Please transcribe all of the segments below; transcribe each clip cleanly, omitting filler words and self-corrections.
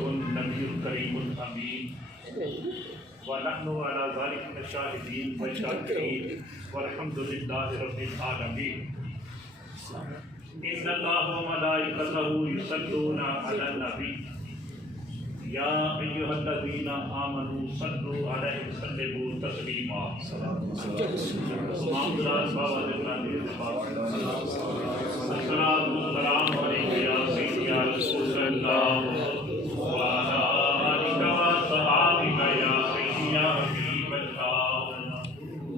النبی الکریم الامین ونحن علی ذلک من الشاہدین والشاکرین والحمد للہ رب العالمین ان اللہ وملائکتہ یصلون علی النبی یا ایھا الذین آمنوا صلوا علیہ وسلموا تسلیما تمام درود بابا نبی السلام والسلام علیک یا سیدی یا رسول اللہ وعلی آلک وصحابک یا سیدی یا حبیب اللہ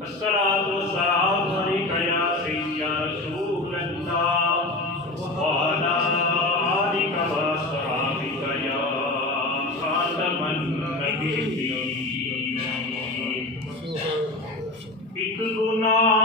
الصلاۃ والسلام علیک یا سیدی یا رسول اللہ وعلی آلک وصحابک یا خاتم النبیین ایک گناہ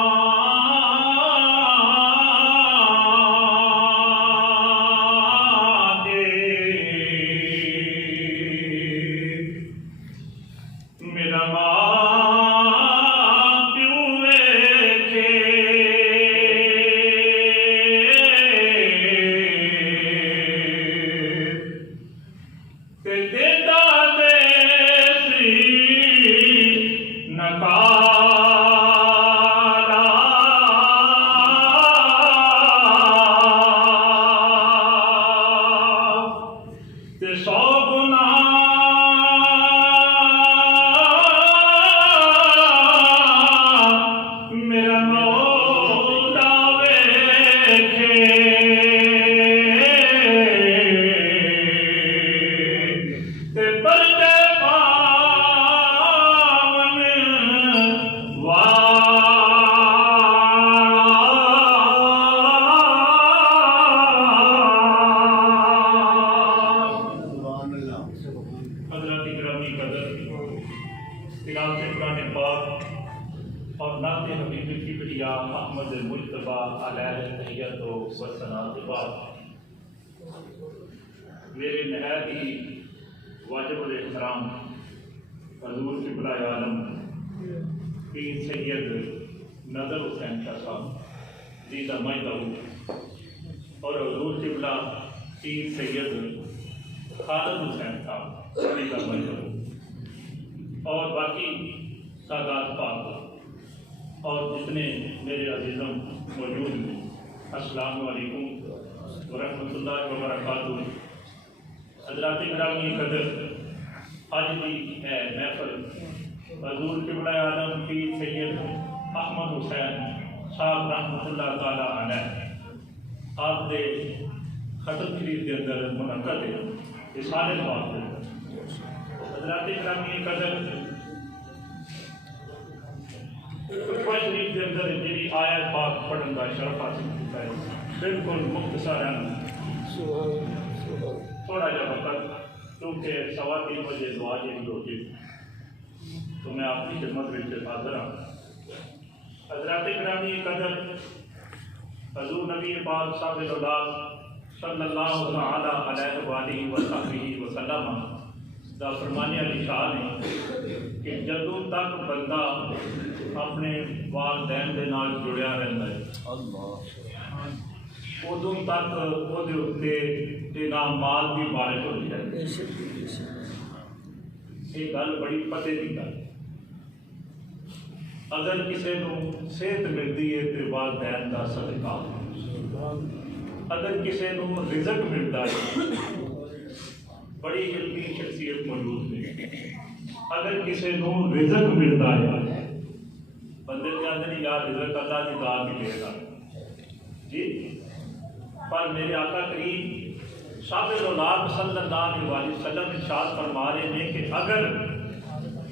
اور نعت حبیب کی بڑیا محمد مجتبی علیہ تحیت و ثناء کے بعد میرے نہایت ہی واجب الاحترام حضور قبلہ عالم پیر سید نظر حسین شاہ صاحب جی دمائدہ اور حضور قبلہ پیر سید خالد حسین صاحب جی دمائدہ اور باقی سادات پاک اور جتنے میرے عزیزم موجود ہیں السلام علیکم ورحمۃ اللہ وبرکاتہ۔ حضرات گرامی قدر آج کی ہے محفل حضور قبلہ عالم کی سید احمد حسین صاحب رحمۃ اللہ تعالی علیہ آپ کے ختم شریف کے اندر منعقد ہے یہ سارے بات ہے۔ حضرات گرامی قدر خطبہ شریف کے اندر جی آیت پاک پڑھن کا شرف حاصل کیا ہے بالکل مختصراً تھوڑا جا وقت کیونکہ 3:15 بجے دعا جی ہوتی تو میں آپ کی خدمت میں حاضر ہوں۔ حضرات گرامی قدر حضور نبی پاک صاحب الاولاد صلی اللہ تعالی علیہ وآلہ وصحبہ وسلم دا فرمانے والی شان ہے کہ جدوں تک بندہ اپنے والدین دے نال جڑیا رہتا ہے ادوں تک وہ انعامات بھی بارش ہو جائے۔ یہ گل بڑی پتے کی گل ہے۔ اگر کسی کو صحت ملتی ہے تو والدین کا صدقہ، اگر کسی کو رزق ملتا ہے بڑی علمی شخصیت موجود ہے، اگر کسی کو رزق ملتا ہے بندے کے اندر یار رزق اللہ کی دعا ملے گا جی، پر میرے آقا کریم صاحب الاولاد صلی اللہ علیہ وسلم ارشاد فرما رہے ہیں کہ اگر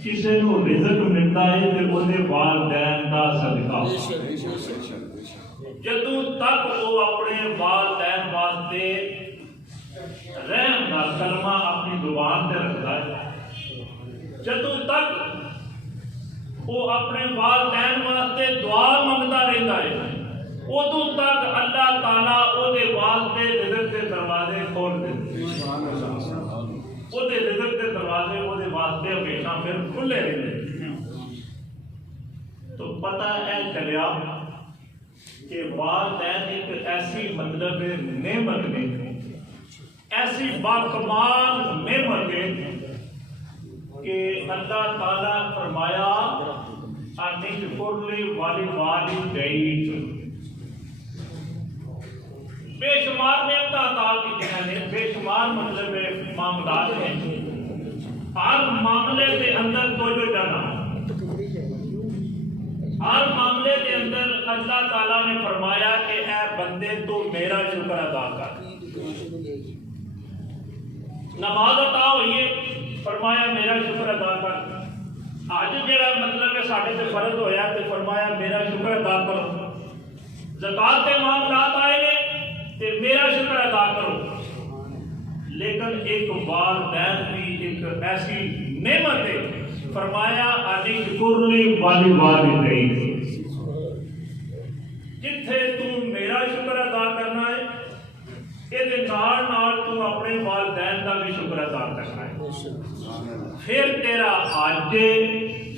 کسی کو رزق ملتا ہے تو وہ والدین کا صدقہ، جدوں تک وہ اپنے والدین واسطے رحم کا کلمہ اپنی زبان سے رکھتا ہے، جدوں تک وہ اپنے والدین واسطے دعا منگتا رہتا ہے ادوں تک اللہ تعالیٰ وہ واسطے رزق کے دروازے کھول دیتے، وہ رزق کے دروازے وہ واسطے ہمیشہ پھر کھلے رہتے۔ تو پتہ ہے چلیا کہ والدین ایک ایسی مطلب نعمت نے، ایسی باکمال نعمت والدین، بے شمار نعمت عطا کی نے، بے شمار مطلب معاملات ہیں، ہر معاملے کے اندر توجہ جانا، ہر معاملے کے اندر اللہ تعالیٰ نے فرمایا کہ اے بندے تو میرا شکر ادا کر، نماز عطا ہوئی ہے فرمایا میرا شکر ادا کر، آج جڑا مطلب ہے ساڈے تے فرض ہویا تے فرمایا میرا شکر ادا کرو، زکات کے معاملات آئے نے تے میرا شکر ادا کرو، لیکن ایک والدین بھی ایک ایسی نعمت ہے فرمایا اشکر لی والدین، جتھے تو میرا شکر ادا کرنا ہے یہ نال تو اپنے والدین کا بھی شکر ادا کرنا ہے، پھر تیرا آج،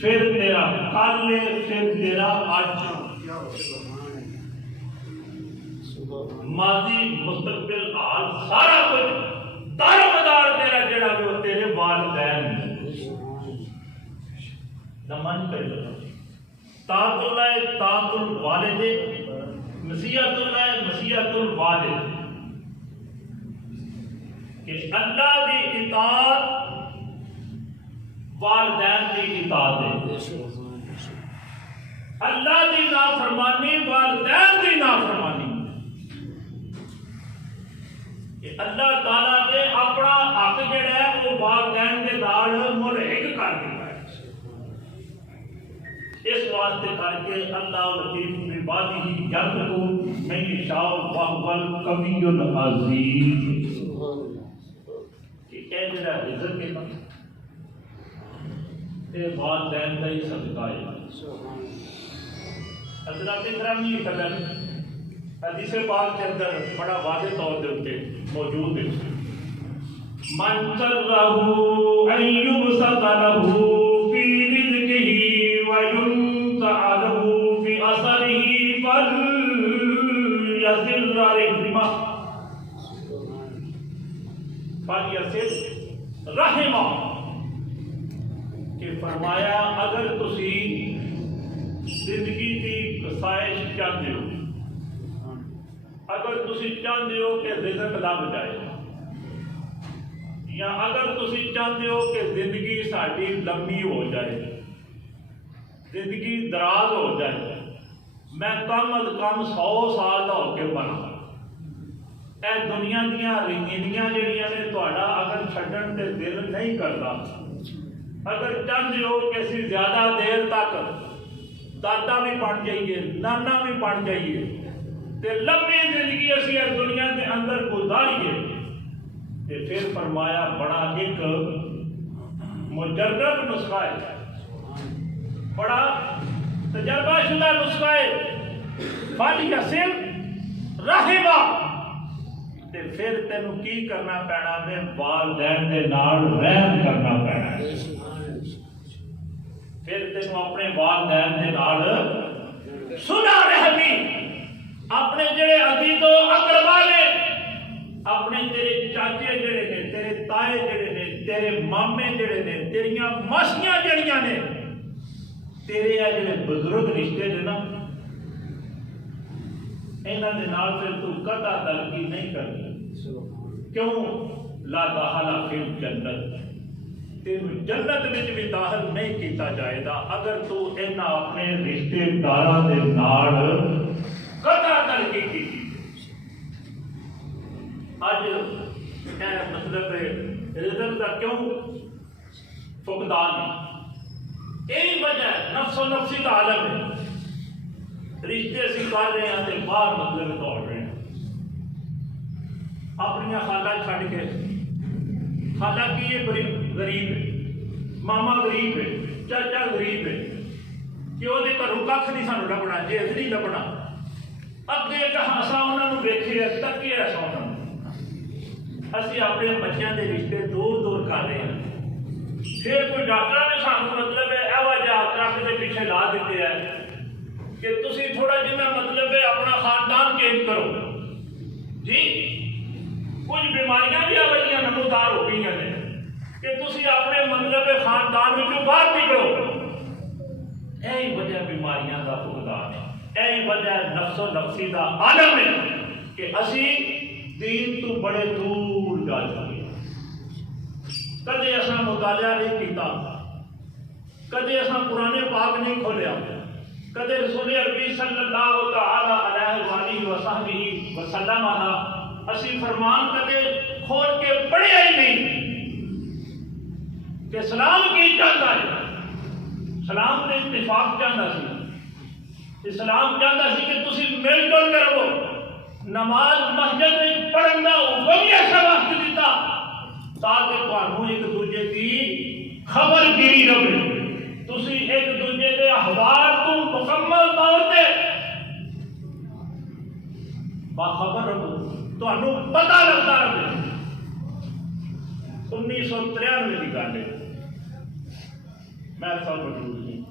پھر تیرا کل، پھر تیرا آج، ماضی مستقبل حال سارا کچھ دار مدار تیرا جڑا بھی وہ تیرے والدین نمن کر لو، طاعت اللہ طاعت الوالد، مشیت اللہ مشیت الوالد، کہ اللہ دی اطاعت والدین کی اطاعت ہے، اللہ دی نافرمانی والدین دی نافرمانی، کہ اللہ تعالیٰ نے اپنا حق جڑا ہے وہ والدین کے نال ملحق کر دیا ہے، اس واسطے کر کے اللہ لطیف بعبادہ یرزق من یشاء وهو القوی العزیز، کہ اے جڑا رزق ہے یہ والدین کا ہی صدقہ ہے۔ حضرات گرامی قدر حدیث پاک کے اندر بڑا واضح طور پہ موجود ہے، من سرہ ان یبسط لہ فی رزقہ وینسع لہ فی اثرہ فلیصل رحمہ، فلیصل رحمہ، کہ فرمایا اگر تسی زندگی کی خواہش چاہتے ہو، اگر تسی چاہتے ہو کہ رزق لگ جائے، یا اگر تسی چاہتے ہو کہ زندگی ساڈی لمبی ہو جائے، زندگی دراز ہو جائے، میں کم از کم 100 سال کا ہو کے بنا، اے دنیا دیا رنگینیاں جڑیاں نے تہاڈا اگر چھڈن تے دل نہیں کرتا، اگر چاہتے ہو کہ اسی زیادہ دیر تک دادا بھی بن جائیے نانا بھی بن جائیے تے لمبی زندگی اسی اس دنیا کے اندر گزاریے، تے پھر فرمایا بڑا ایک مجرب نسخہ ہے، بڑا تجربہ شدہ نسخہ ہے، فلیصل رحمہ، تے پھر تینوں کی کرنا پینا ہے والدین دے نال رحم کرنا پینا ہے، پھر تینوں اپنے والدین دے نال صلح رحمی، اپنے جڑے عزیز و اقربا نے، اپنے تیرے چاچے جڑے نے، تیرے تائے جڑے نے، تیرے مامے جڑے نے، تیریاں ماسیاں جڑیاں نے، تیرے جڑے بزرگ رشتے نے نا، انہاں دے نال پھر تو قطع تلقی نہیں کرنی، کیوں؟ لا دخل فی الجنت، تینوں جنت میں بھی داخل نہیں کیتا جائے گا اگر تو انہاں اپنے رشتے داراں دے نال قطع تلقی کی۔ اج مطلب رزق کا کیوں فقدان ہے؟ یہی وجہ ہے، نفس و نفسی کا عالم ہے، رشتے اسی کر رہے ہیں تے باہر مطلب دوڑ رہے ہیں، اپنی خالہ چھڈ کے، خالہ کی یہ غریب ہے، ماما غریب ہے، چاچا غریب ہے، کہ وہ گھروں کھ نہیں سانو لبنا، جیز نہیں لبنا، اگے اصا انہوں ویکھے تکے اصا انہوں اسی اپنے بچوں کے رشتے دور دور کر رہے ہیں، پھر کوئی ڈاکٹر نے سانو مطلب یہ جہاں ٹرک کے پیچھے لا دیتے ہیں کہ تسی تھوڑا جنا مطلب ہے اپنا خاندان چینج کرو جی، کچھ بیماریاں بھی آویاں نمودار ہو گئی ہیں کہ تسی اپنے مطلب خاندان میں باہر نکلو، یہی وجہ بیماریاں کا فقدان ہے۔ یہی وجہ نفس و نفسی کا عالم ہے کہ اسی دین تو بڑے دور جا چکے. کدے اصا مطالعہ نہیں کیتا, کدے اصا قرآن پاک نہیں کھولیا, کدے رسول عربی صلی اللہ تعالی علیہ وآلہ وصحبہ وسلم اسی فرمان کدے کھول کے پڑھیا ہی نہیں کہ اسلام کی چاہتا ہے. اسلام نے اتفاق چاہتا سی, اسلام چاہتا سی کہ تسی مل جل کے رہو. نماز مسجد میں پڑھن کا حکم ہی ایسا واسطے دیتا تاکہ تمہیں ایک دوجے کی خبر گیری رہے, تسی ایک دوجے کے احوال تو مکمل طور پہ باخبر رہو, تمہیں پتہ لگتا رہے. 1993 کی گل ہے, میں سب موجود ہوں,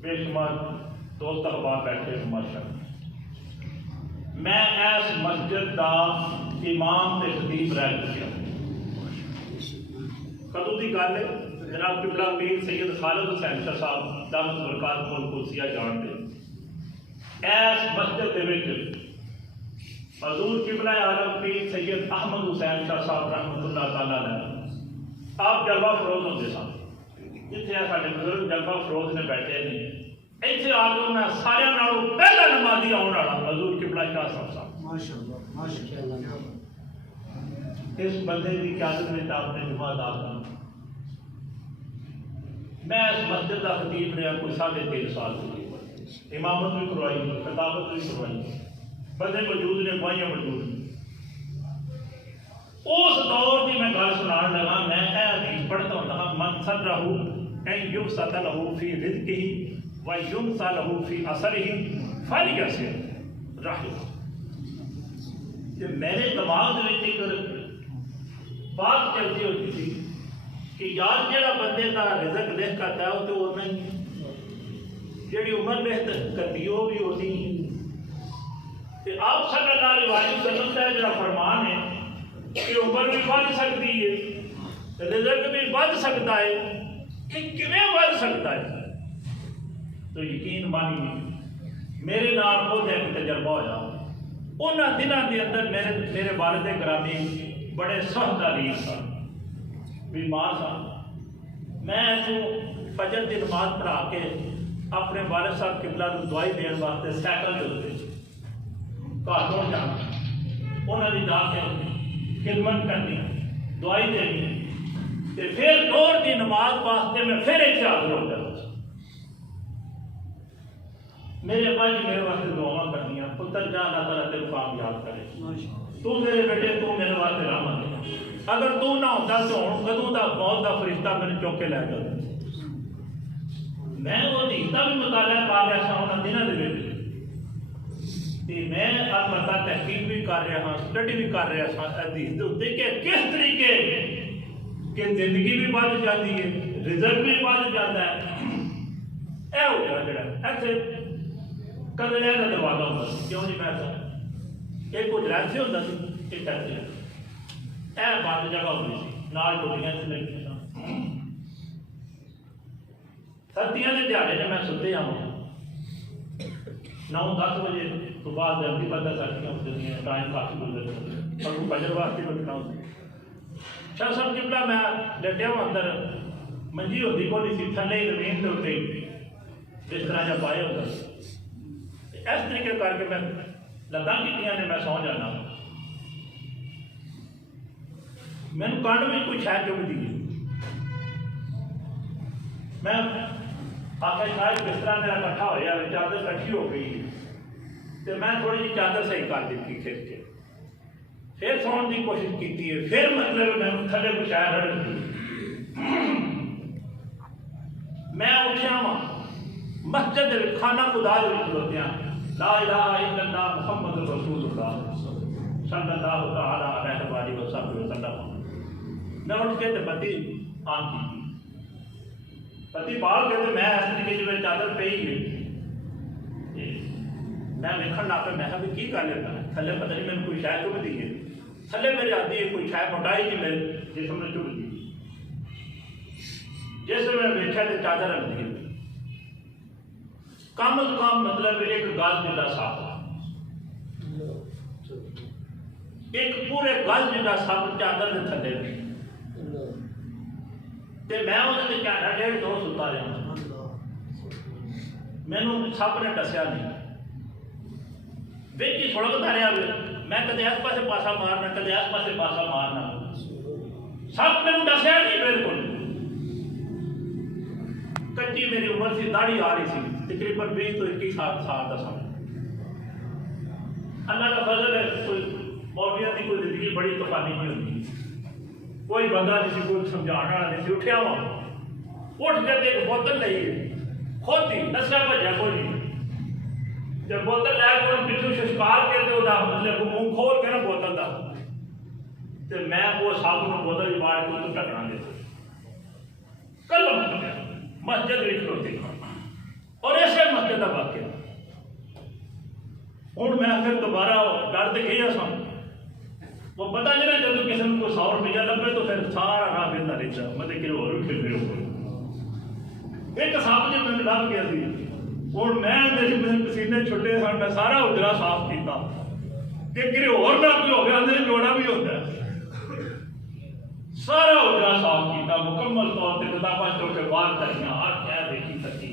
بے شمار دوست احباب بیٹھے ماشاء اللہ. میں اس مسجد کا امام تے خطیب رہ چکا. کدو کی گل ہے, جناب قبلہ پیر سید خالد حسین شاہ صاحب دامت برکات قدسیہ جانتے اس مسجد کے وچ حضور قبلہ عالم پیر سید احمد حسین شاہ صاحب رحمۃ اللہ تعالی علیہ آپ جلوہ فروز ہوتے سن. جتنے سارے بزرگ جلوہ فروز نے بیٹھے ہیں, اتنے آ کے انہیں سارے نالوں پہلا نمازی آنے والا حضور قبلہ شاہ صاحب. اس بندے کی قیادت میں آپ نے جمعہ ادا کرنا. میں اس مسجد کا خطیب رہا کوئی 3.5 سال سے, امامت بھی کروائی, خطابت بھی کروائی, بندے موجود نے, گواہیاں موجود نے. اس دور کی میں گل سنان لگا, میں اے حدیث پڑھتا ہوں, من سرہ ان یبسط لہ فی رزقہ وَيُنْسَى لَهُ فِي أَثَرِهِ فَلْيَصِلْ رَحِمَهُ. کہ میرے دماغ میں ایک بات چلتی ہوتی تھی کہ یار جڑا بندے کا رزق لکھ کرتا ہے وہ تو وہ نہیں, جڑی عمر لکھ کرتی وہ بھی وہ نہیں. کہ آپ صلی اللہ علیہ وسلم کا جڑا فرمان ہے کہ عمر بھی بڑھ سکتی ہے, رزق بھی بڑھ سکتا ہے, کہ کیویں بڑھ سکتا ہے. تو یقین مانی میرے نال وہ ایک تجربہ ہوا. انہاں دنوں کے اندر میرے والد گرامی بڑے سخت علیز سن, بیمار سن. میں فجر کی نماز پڑھا کے اپنے والد صاحب قبلہ کو دوائی دین واسطے سائیکل کے اتنے گھر لوٹ جانا, انہوں نے جا کے خدمت کرنی, دوائی دینی, پھر دور کی نماز واسطے میں پھر ایک حاضر ہو جاتا. میرے ابا جی میرے واسطے دعاواں کرنی, پتر جا اللہ تعالیٰ تیرے کام یاد کرے, تو میرے بیٹے تو میرے واسطے رحمت ہے, اگر تو نہ ہوتا تو ہوں کدوں دا موت دا فرشتہ میرے چوک کے لے جاتا. میں وہ حدیث بھی مطالعہ کر رہا سا انہوں دنوں کے وچ, میں البتہ تحقیق بھی کر رہا ہاں, اسٹڈی بھی کر رہا سا حدیث کے کہ کس طریقے کہ زندگی بھی بڑھ جاتی ہے, رزق بھی بڑھ جاتا ہے. اے ہو گیا جڑا ایسے کدے کا دروازہ ہوتا کیوں نہیں پیسہ ایک کچھ رہتے ہوتا سی, ایک پیسے اے بند جگہ ہوتی سی, نال ٹوٹیاں سے لگی سن. سردیاں کے دیہڑے نے میں ستے آؤں 9-10 بجے تو بعد جلدی پتہ سردیاں ہوتی ہیں, ٹائم کافی گزر جاتا اور وہ بجر واسطے بچنا ہوتا. شاہ صاحب قبلہ میں ڈٹیا ہوں اندر, منجی ہوتی کوئی سی تھلے زمین کے اتنے اس طرح جب پائے ہوتا. اس طریقے کر کے میں لتاں کیتیاں نے میں سو جانا. میں نے کانڈ میں کوئی شاید چک دی, میں آخر شاید بستر میرا کٹھا ہو گیا, چادر کٹھی ہو گئی, تو میں تھوڑی جی چادر صحیح کر دیتی کھچ کے, پھر سون کی کوشش کی ہے, پھر مطلب میں تھلے کو شاید رڑ دی. میں اٹھیا وا مسجد خانہ خدا دے وچ کھلوتیا, لا الہ الا اللہ محمد رسول اللہ صلی اللہ تعالی علیہ وآلہ وسلم. میں اٹھ کے بتی آن کی, بتی بال کے میں اس طریقے جی چادر پی گئی. میں دیکھن لگ پہ میں بھی کی کر لیتا ہے, تھلے پتہ نہیں میں کوئی شاید چک دی ہے, تھلے میرے آتی ہے کوئی شاید موٹائی جی میرے جسم نے چک دی. جس میں دیکھا تو چادر رکھ دی, کم از کم مطلب ایک گل جا سپ، ایک پورے گل جا سپ چادر کے تھلے بھی، میں وہ گھنٹہ ڈیڑھ دو ستا رہا، مینو سپ نے ڈسیا نہیں، بچ سڑکتا رہا، میں کدے اس پاسے پاسا مارنا کدے اس پاسے پاسا مارنا، سپ مینو ڈسیا نہیں بالکل۔ کچی میری عمر سی، داڑھی آ رہی سی، تقریباً 20 تو 21 سال کا سمجھ۔ اللہ کا فضل ہے، کوئی مولویوں کی کوئی زندگی بڑی طوفانی نہیں ہوتی، کوئی بندہ نہیں سی، کوئی سمجھانے والا نہیں سی، اٹھیا وا اٹھ کے ایک بوتل لئی خود ہی نسا بھجا کوئی نہیں، جب بوتل لے کے پچھو ششکار کے تو مطلب منہ کھول کے نا بوتل کا، تو میں وہ سب کو بوتل ہی مار کے ٹکرا دیتا کلم مسجد بھی کھلوتی، اور اسے مسجد کا واقعہ ہوں میں پھر دوبارہ ڈر تو گئی سا، وہ پتا چلا جب کسی نے کوئی 100 روپیہ لبے تو پھر سارا راہ پھرتا رہتا، مطلب کہ اور بھی پھر ایک سپ جی میں لگ گیا سی، ہوں میں میرے پسینے چھٹے سن، میں سارا اجرا صاف کیا کہ کسی اور نہ بھی ہو گیا جوڑا بھی ہوتا ہے، سارا اجرا صاف کیا مکمل طور پہ، کتاباں چو کے باہر کریاں، ہر شہر دیکھی سکی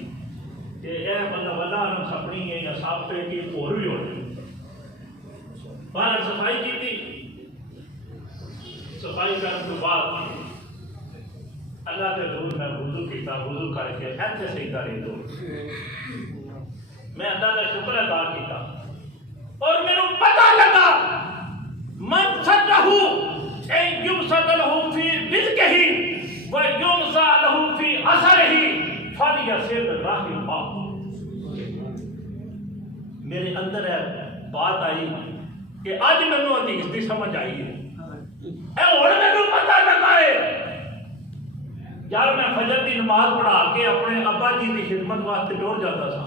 کہ یہ مطلب اللہ نے سپنی ہے یا سپ ہے کہ اور بھی ہو رہی، باہر صفائی کی تھی، صفائی کرنے کے بعد اللہ کے حضور میں وضو کیا، وضو کر کے ایسے سجدہ رہ دو، میں اللہ کا شکر ادا کیا، اور میرے پتہ لگا من سدہ یمسد لہ فی رزقہ ویمسا لہ فی اثرہ فلیصل رحمہ۔ میرے اندر بات آئی کہ آج مینوں حدیث کی سمجھ آئی ہے، اے ہن مینوں پتہ لگا ہے، یار میں فجر کی نماز پڑھا کے اپنے ابا جی کی خدمت واسطے ٹور جاتا تھا،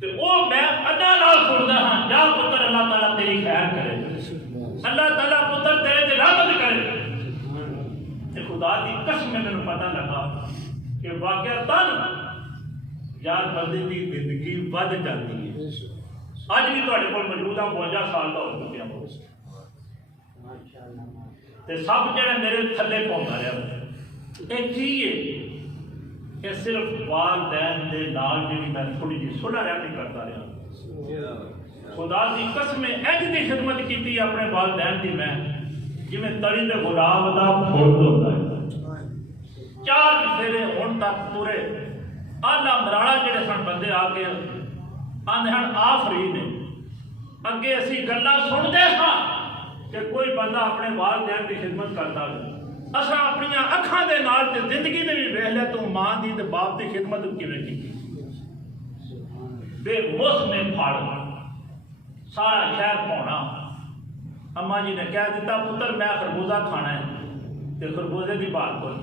تو وہ میں ادا نال سنتا ہاں، جا پتر اللہ تعالیٰ تیری خیر کرے، اللہ تعالیٰ پتر تیرے تے رحمت کرے، خدا کی قسم میں مینوں پتہ لگا کہ واقعتاً یار بندے کی زندگی ود جاتی ہے۔ اج بھی تہاڈے کول موجود ہاں، 52 سال کا ہو چکیا ہوں، تے سب جڑے میرے تھلے پوندا رہا، ایک چیز ہے کہ صرف والدین دے نال جی میں تھوڑی جی صلح رحمی کرتا رہا، خدا کی قسم انج دی خدمت کی اپنے والدین کی میں جی میں تری دے غلام دا پھول ہوتا ہے، 4 پھیرے ہون تک پورے آلہ مراڑا جڑے سن بندے آ کے آندے ہن آ فری نے، اگے اسی گلاں سنتے ہاں کہ کوئی بندہ اپنے والدین کی خدمت کرتا ہے، اساں اپنی اکھاں دے نال تے زندگی دے بھی ویکھ لیا تو ماں دی تے باپ دی خدمت کیویں کیتی، بے موسم پھڑ سارا شہر پاؤنا، اماں جی نے کہہ دیتا پتر میں خربوزہ کھانا ہے، تے خربوزے دی بات کوئی،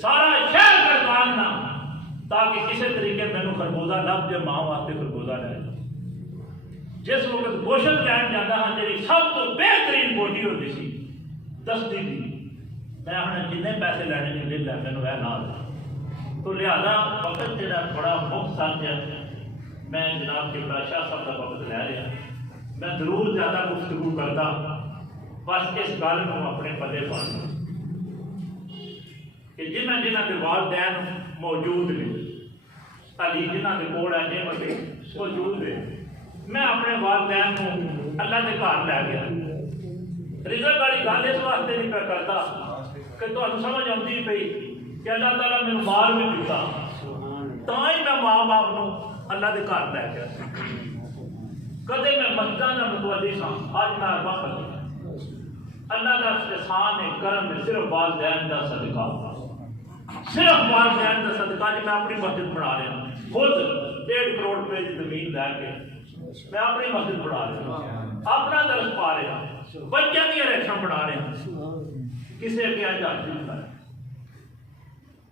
سارا شہر کرنا تاکہ کسی طریقے مینوں خربوزہ لب جائے، ماں واسطے خربوزہ لے جائے۔ جس وقت گوشت لین جاتا ہاں جی سب تو بہترین گوشت ہوتی سی دستی دی، میں ہن جتنے پیسے لینے نہیں لے لے مینوں اے نال، تو لہٰذا وقت جہاں بڑا مختصر ہے، میں جناب کے شاہ صاحب کا وقت لے رہا، میں ضرور زیادہ گفتگو کرتا، بس اس گل کو اپنے پلے پانا کہ جنہ جنہ کے والدین موجود نے، علی جنہ کے کول ہے نعمت موجود ہے، میں اپنے والدین کو اللہ کے گھر لے گیا، رزق والی گل اس واسطے نہیں پہ کرتا کہ تمہیں سمجھ آتی پئی کہ اللہ تعالیٰ میرے مال بھی دیتا، تا ہی میں ماں باپ کو اللہ کے گھر لے گیا، کدے میں مسجد کا متولی سا، اج میں وقت اللہ کا احسان ہے کرم ہے، صرف والدین کا صدقہ، صرف والدین کا صدقہ جی میں اپنی مسجد بنا رہا ہوں، خود 1.5 کروڑ روپے کی زمین لے کے میں اپنی مسجد بنا رہا ہوں، اپنا درس پا رہا ہوں، بچوں کی ریکشاں بنا رہا ہوں، کسی اگے اجازت نہیں ہوتا،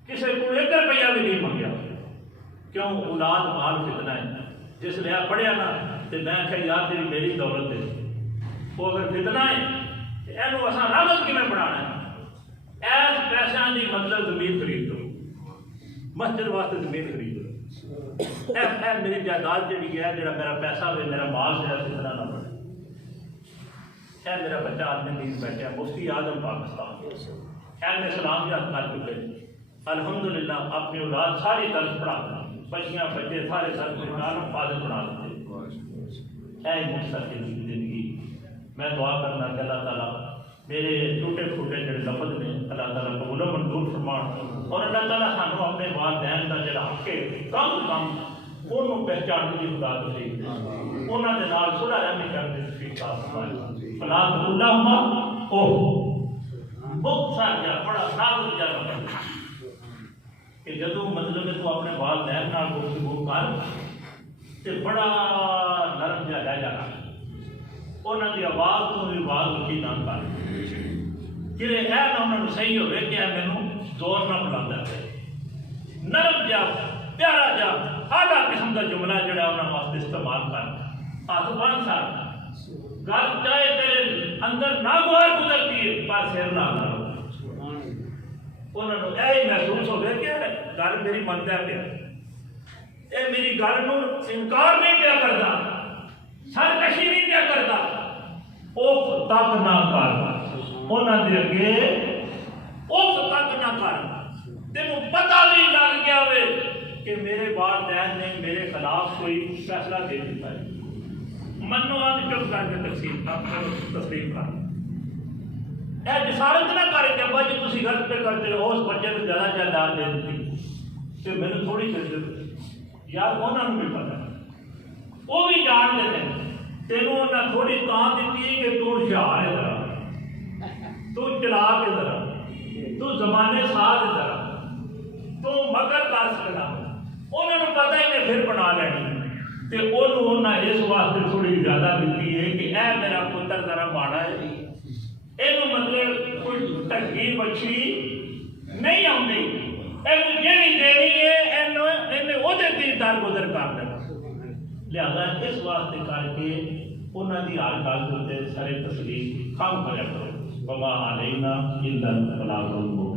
کسی کو 1 روپیہ بھی نہیں منگیا، کیوں؟ اولاد مال فتنہ ہے، جس نے پڑھیا نا تو میں کہ یار تیری میری دولت ہے، وہ اگر فتنہ ہے تو یہ اصل رحمت کیون بنانا ہے، ایس پیسوں کی مطلب زمین خرید دو، مسجد واسطے زمین خرید دو، میری جائیداد جی ہے جا میرا پیسہ ہوئے میرا مال جو اتنا نہ بڑھے. خیر میرا بچہ آدمی دین بیٹھا مفتی اعظم پاکستان خیر میں سلام یاد کر چکے الحمدللہ اپنی اولاد ساری طرف پڑھا دیں بچیاں بچے سارے سر فاضل پڑھا دیتے. اے مستقل زندگی میں دعا کرنا کہ اللہ تعالیٰ میرے ٹوٹے پھوٹے جڑے لفظ نے اللہ تعالیٰ قبول و منظور فرمان اور اللہ تعالیٰ سانو اپنے والدین کا جڑا حق ہے کم انہوں پہچان کی خدا تو سی انہوں نے نال صلح رحمی کر کے تشریف فرمائے. فلا تقل لهما اوہ بہت سا جا بڑا نازک جا کہ جدو مطلب تو اپنے والدین نال گفتگو کر تے بڑا نرم جا لہجہ رکھ انہوں کی آواز تو بھی آواز اچھی نہ کر کہ اے نہ انہوں نے صحیح ہوئے کہ اے مینوں زور نہ بلاندا ہے. نرم جا پیارا جا اعلیٰ قسم کا جملہ جڑا انہوں واسطے استعمال کر ہاتھ بن سر گل چاہے تیرے اندر ناگوار گزرتی ہے پر سر نہ کرو. انہوں نے اے محسوس ہو گیا کہ گل میری منتا پیا اے میری گل نو انکار نہیں پیا کرتا سرکشی نہیں پیا کرتا اف تک نہ کر انہوں نے اگے اف تک نہ کر تینوں پتہ نہیں لگ گیا وے کہ میرے والدین نے میرے خلاف کوئی فیصلہ دے دیتا ہے منو آج چپ کر کے تسلیم کر اے جسارت نہ کرے کہ ابا جی تسی غلط پہ کرتے ہو اس بچے کو زیادہ جائیداد دے دیتی تو میں نے تھوڑی ضرورت یار انہوں نے بھی پتہ وہ بھی جان دے تینوں انہیں تھوڑی تاں دیتی ہے کہ تو ہوشیار ہے ذرا تو چلاک ہے ذرا تو زمانے ساز ہے ذرا تو مگر کر سکنا انہوں نے پتہ ہی نہیں پھر بنا لینی تے انہوں نے اس واسطے تھوڑی زیادہ دیتی ہے کہ اے میرا پتر ذرا ماڑا ہے یہ مطلب کوئی ترغیب اچھی نہیں آتی یہ جیڑی دینی ہے انہیں وہ در گزر کر دینا. لہذا اس واسطے کر کے انہوں کی ہر گل کے سارے تسلیم کام کرا کرو. وما علینا الا البلاغ المبین.